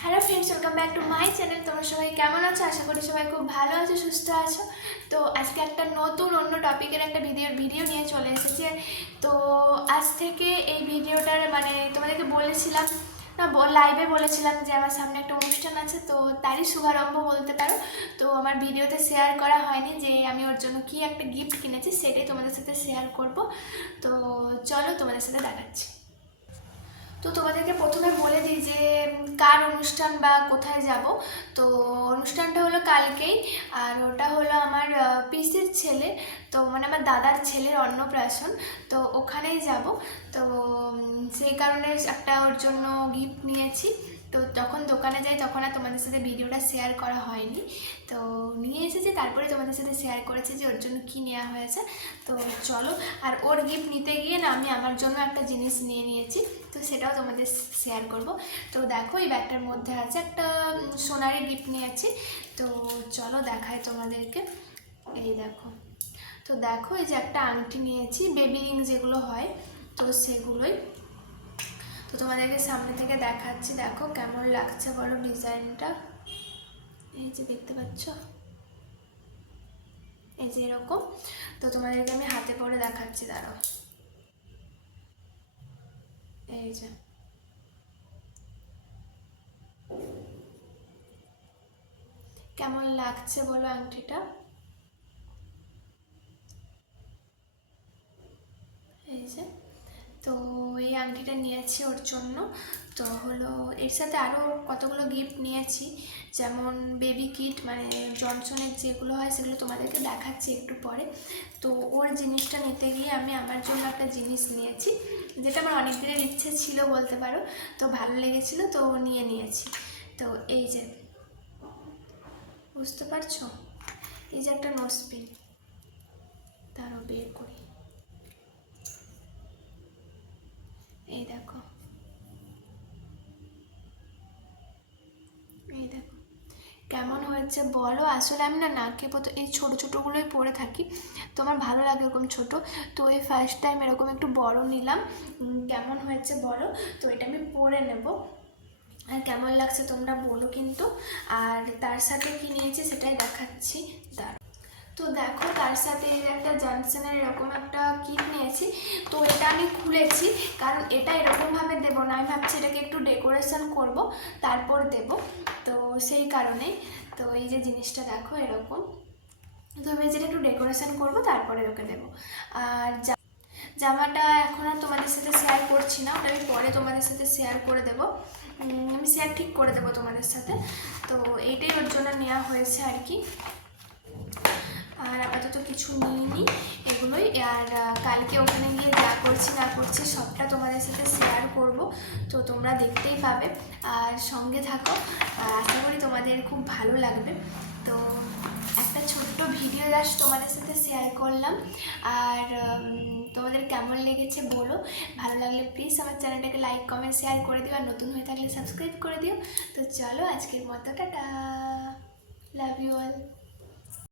Hello friends welcome back to my channel তোমরা সবাই কেমন আছো? আশা করি সবাই খুব ভালো আছো, সুস্থ আছো। তো আজকে একটা নতুন, অন্য টপিকের একটা ভিডিওর ভিডিও নিয়ে চলে এসেছি। তো আজ থেকে এই ভিডিওটার মানে তোমাদেরকে বলেছিলাম, না লাইভে বলেছিলাম যে আমার সামনে একটা অনুষ্ঠান আছে, তো তারই শুভারম্ভ বলতে পারো। তো আমার ভিডিওতে শেয়ার করা হয়নি যে আমি ওর জন্য কি একটা গিফট কিনেছি, সেটাই তোমাদের সাথে শেয়ার করব। তো চলো তোমাদের সাথে দেখাচ্ছি। তো তোমাদেরকে প্রথমে বলে দিই যে কার অনুষ্ঠান বা কোথায় যাব। তো অনুষ্ঠানটা হলো কালকেই, আর ওটা হলো আমার পিসির ছেলে, তো মানে আমার দাদার ছেলের অন্নপ্রাশন, তো ওখানেই যাব। তো সেই কারণে একটা ওর জন্য গিফট নিয়েছি। তো যখন দোকানে যাই, তখন আর তোমাদের সাথে ভিডিওটা শেয়ার করা হয়নি। তো নিয়ে এসেছি, তারপরে তোমাদের সাথে শেয়ার করেছি যে ওর জন্য কী নেওয়া হয়েছে। তো চলো, আর ওর গিফট নিতে গিয়ে না আমি আমার জন্য একটা জিনিস নিয়ে নিয়েছি, তো সেটাও তোমাদের শেয়ার করব। তো দেখো, এই ব্যাগটার মধ্যে আছে একটা সোনারি গিফট নিয়েছি। তো চলো দেখায় তোমাদেরকে। এই দেখো। তো দেখো, এই যে একটা আংটি নিয়েছি বেবি রিং যেগুলো হয়, তো সেগুলোই। তো তোমাদেরকে সামনে থেকে দেখাচ্ছি, দেখো কেমন লাগছে বলো ডিজাইনটা। এই যে দেখতে পাচ্ছ? এই যে এরকম। তো তোমাদেরকে আমি হাতে পরে দেখাচ্ছি, দাঁড়াও। এই যে। কেমন লাগছে বলো আংটিটা? এই যে। এই আংটিটা নিয়েছি ওর জন্য। তো হলো, এর সাথে আরও কতগুলো গিফট নিয়েছি। যেমন বেবি কিট মানে জনসনের যেগুলো হয় সেগুলো তোমাদেরকে দেখাচ্ছি একটু পরে। তো ওর জিনিসটা নিতে গিয়ে আমি আমার জন্য একটা জিনিস নিয়েছি, যেটা আমার অনেক দিনের ইচ্ছে ছিল বলতে পারো। তো ভালো লেগেছিলো, তো নিয়ে নিয়েছি। তো এই যে, বুঝতে পারছ? এই যে একটা নোসপিন তারও বের করি এই দেখো এই দেখো হয়েছে বলো। আসলে আমি না নাকে পতো এই ছোটো ছোটোগুলোই পরে থাকি। তো আমার ভালো লাগে ওরকম ছোট। তো এই ফার্স্ট টাইম এরকম একটু বড় নিলাম। কেমন হয়েছে বলো? তো এটা আমি পরে নেব। আর কেমন লাগছে তোমরা বলো কিন্তু। আর তার সাথে কী নিয়েছি সেটাই দেখাচ্ছি। তো দেখো, তার সাথে এই একটা জনসনের এরকম একটা কিট নিয়েছি, তো এটা আমি খুলেছি, কারণ এটা এরকমভাবে দেবো না। আমি ভাবছি এটাকে একটু ডেকোরেশন করব, তারপর দেব। তো সেই কারণেই, তো এই যে জিনিসটা দেখো এরকম। তো আমি যেটা একটু ডেকোরেশন করব, তারপরে ওকে দেবো। আর জামাটা এখন আর তোমাদের সাথে শেয়ার করছি না, ওটা আমি পরে তোমাদের সাথে শেয়ার করে দেবো। আমি শেয়ার ঠিক করে দেবো তোমাদের সাথে। তো এইটাই ওর জন্য নেওয়া হয়েছে আর কি। আর আপাতত কিছু নিইনি, এগুলোই। আর কালকে ওখানে গিয়ে যা করছি না করছি সবটা তোমাদের সাথে শেয়ার করব। তো তোমরা দেখতেই পাবে। আর সঙ্গে থাকো। আশা করি তোমাদের খুব ভালো লাগবে। তো একটা ছোট্ট ভিডিও জাস্ট তোমাদের সাথে শেয়ার করলাম। আর তোমাদের কেমন লেগেছে বলো। ভালো লাগলে প্লিজ আমার চ্যানেলটাকে লাইক কমেন্ট শেয়ার করে দিও। আর নতুন হয়ে থাকলে সাবস্ক্রাইব করে দিও। তো চলো আজকের মতো, টাটা! Love you all